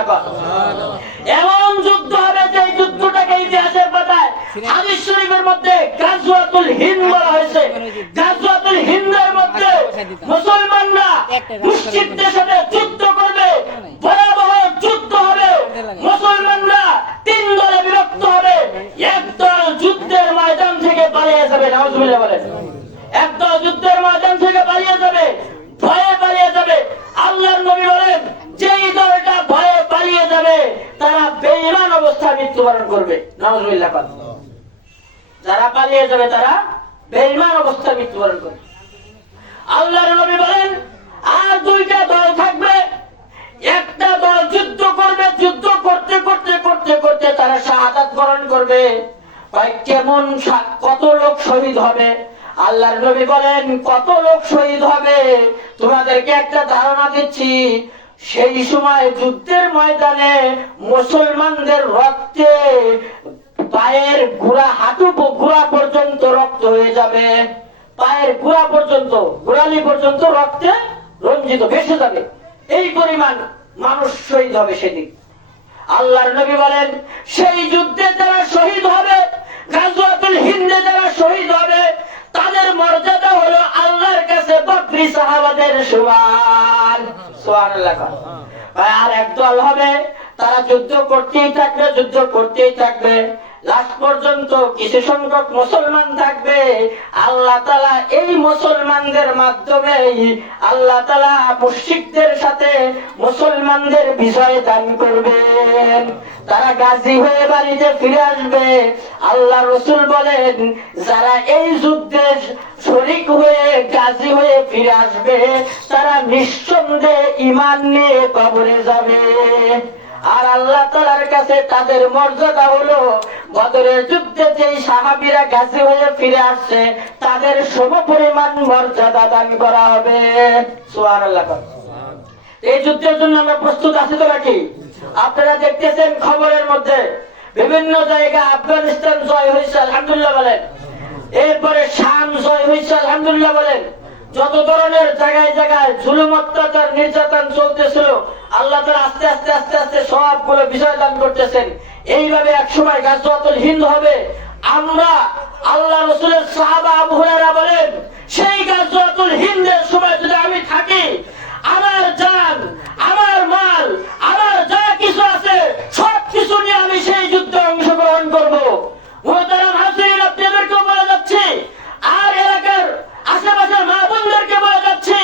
সুবহানাল্লাহ। এমন যুদ্ধ হবে যে যুদ্ধটাকে ইতিহাসের পাতায় হাদিস শরীফের মধ্যে গাজওয়াতুল হিন্দ বলা হয়েছে। গাজওয়াতুল হিন্দের মধ্যে মুসলমানরা মুশরিকদের সাথে যুদ্ধ করবে, ভয়াবহ যুদ্ধ হবে। মুসলমানরা তিন দলে বিভক্ত হবে। একদল যুদ্ধের ময়দান থেকে পালিয়ে যাবে, নাউজুবিল্লাহ বলেন। একদল যুদ্ধের ময়দান থেকে পালিয়ে যাবে, ভয়ে পালিয়ে যাবে। আল্লাহর নবী বলেন যেই দলটা ভয়ে পালিয়ে যাবে তারা বেঈমান অবস্থায় মৃত্যুবরণ করবে, নাউজুবিল্লাহ। যারা পালিয়ে যাবে তারা বেঈমান অবস্থায় মৃত্যুবরণ করবে। আল্লাহর নবী বলেন আর দুইটা দল থাকবে। একটা দল যুদ্ধ করবে, যুদ্ধ করতে করতে করতে করতে তারা শাহাদাত বরণ করবে। কেমন কত লোক শহীদ হবে? আল্লাহর নবী বলেন কত লোক শহীদ হবে তোমাদেরকে একটা ধারণা দিচ্ছি। সেই সময় যুদ্ধের ময়দানে মুসলমানদের রক্তে পায়ের গোড়া, হাঁটু গোড়া পর্যন্ত রক্ত হয়ে যাবে। পায়ের গোড়া পর্যন্ত, গোড়ালি পর্যন্ত রক্তে রঞ্জিত, ভেসে যাবে। এই পরিমাণ মানুষ শহীদ হবে সেদিন। আল্লাহর নবী বলেন সেই যুদ্ধে যারা শহীদ হবে, গাজওয়াতুল হিন্দে যারা শহীদ হবে, তাদের মর্যাদা হলো আল্লাহর কাছে বকরি সাহাবাদের সমান। সুবহানাল্লাহ। আর একদল হবে তারা যুদ্ধ করতেই থাকবে, যুদ্ধ করতেই থাকবে। লাস্ট পর্যন্ত কিছু সংখ্যক মুসলমান থাকবে। আল্লাহ তাআলা এই মুসলমানদের মাধ্যমে আল্লাহ তাআলা মুশরিকদের সাথে মুসলমানদের বিজয় দান করবেন। তারা গাজী হয়ে বাড়িতে ফিরে আসবে। আল্লাহ রাসূল বলেন যারা এই যুদ্ধে শরীক হয়ে গাজী হয়ে ফিরে আসবে তারা নিঃসন্দেহে ঈমান নিয়ে কবরে যাবে। আর আল্লাহ তাআলার কাছে তাদের মর্যাদা হলো বদরের যুদ্ধে যেই সাহাবীরা গাজী হয়ে ফিরে আসছে তাদের সমপরিমাণ মর্যাদা দান করা হবে। সুবহানাল্লাহ। এই যুদ্ধের জন্য আমরা প্রস্তুত আছি তো নাকি? আপনারা দেখতেছেন খবরের মধ্যে বিভিন্ন জায়গা আফগানিস্তান জয় হয়েছে, আলহামদুলিল্লাহ বলেন। এরপরে শাম জয় হয়েছে, আলহামদুলিল্লাহ বলেন। যত ধরনের জায়গায় জায়গায় জুলুম, অত্যাচার, নির্যাতন চলতেছিল আল্লাহ তাআলা আস্তে আস্তে আস্তে আস্তে সবগুলো বিজয় দান করতেছেন। এইভাবে এক সময় গাজওয়াতুল হিন্দ হবে। আমরা আল্লাহ রাসূলের সাহাবা আবু হুরায়রা বলেন সেই গাজওয়াতুল হিন্দের সময় যদি আমি থাকি, আমার জান, আমার মাল, আমার যা কিছু আছে সব কিছু নিয়ে আমি সেই যুদ্ধে অংশগ্রহণ করব। মুহতারাম হাজিরিন, আপনাদেরকে বলে যাচ্ছি আর এলাকার আশেপাশের মা বোনদেরকে বলে যাচ্ছি,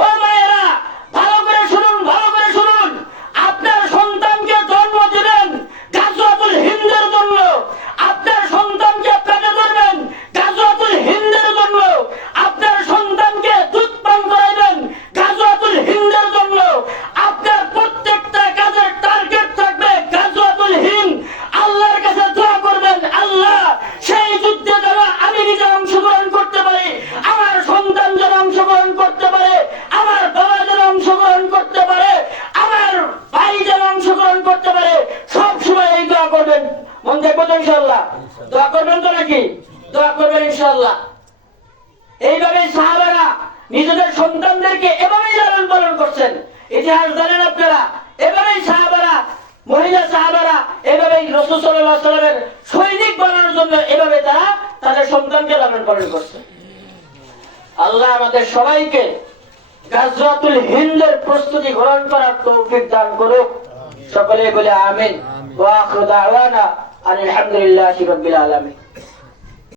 ও মায়েরা ভালো করে শুনুন, ভালো করে শুনুন। আপনার সন্তানকে জন্ম দিবেন গাজওয়াতুল হিন্দের জন্য, আপনার সন্তানকে পেটে ধরবেন গাজওয়াতুল হিন্দের জন্য, আপনার সন্তানকে দুধ পান করাইবেন গাজওয়াতুল হিন্দের জন্য। আপনার প্রত্যেকটা কাজের টার্গেট থাকবে গাজওয়াতুল হিন্দ। আল্লাহর কাছে দোয়া করবেন, আল্লাহ সেই যুদ্ধে যেন আমি নিজে অংশগ্রহণ করতে পারি, আমার সন্তান যেন অংশগ্রহণ করতে পারে, আমার বাবা যেন অংশগ্রহণ করতে পারে, আমার ভাই যেন অংশগ্রহণ করতে পারে। সব সময় এই দোয়া করবেন। মন দেখবো তো ইনশাআল্লাহ? দোয়া করবেন তো নাকি? দোয়া করবেন ইনশাআল্লাহ। এইভাবে সাহাবারা নিজেদের সন্তানদেরকে এভাবেই লালন পালন করছেন। ইতিহাস জানেন আপনারা, এভাবেই সাহাবারা, মহিলা সাহাবারা এভাবেই রাসূল সাল্লাল্লাহু আলাইহি ওয়াসাল্লামের সৈনিক বানানোর জন্য এভাবে তারা তাদের সন্তানকে লালন পালন করছেন। আল্লাহ আমাদের সবাইকে গাজওয়াতুল হিন্দের প্রস্তুতি গ্রহণ করার তৌফিক দান করুক। সকলে বলে আমিন। ওয়া আখিরু দাওয়ানা আলহামদুলিল্লাহি রাব্বিল আলামিন।